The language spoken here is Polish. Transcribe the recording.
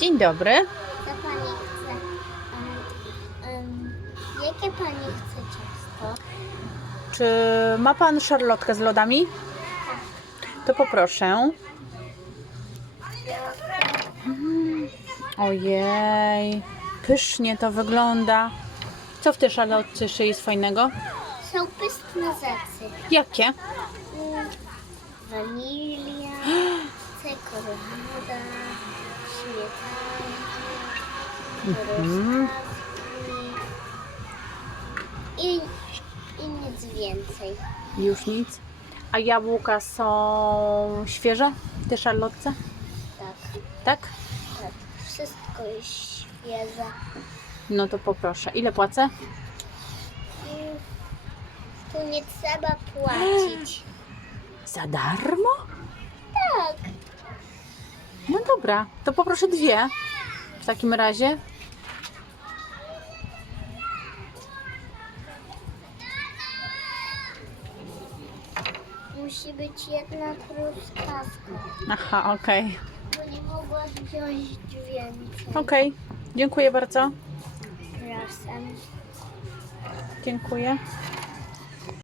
Dzień dobry. Co pani chce? Um, um, jakie pani chce ciasto? Czy ma pan szarlotkę z lodami? To poproszę. Mm, Ojej, pysznie to wygląda. Co w tej szarlotce jeszcze jest fajnego? Są pyszne rzeczy. Jakie? Mm, Wanilia, i, i nic więcej. Już nic. A jabłka są świeże w tej szarlotce? Tak, Tak? tak. Wszystko jest świeże. No to poproszę. Ile płacę? Mm, Tu nie trzeba płacić. Za darmo? Dobra, to poproszę dwie. W takim razie. Musi być jedna truskawka, Aha, okej. bo nie mogła wziąć więcej. Okej, dziękuję bardzo. Proszę. Dziękuję.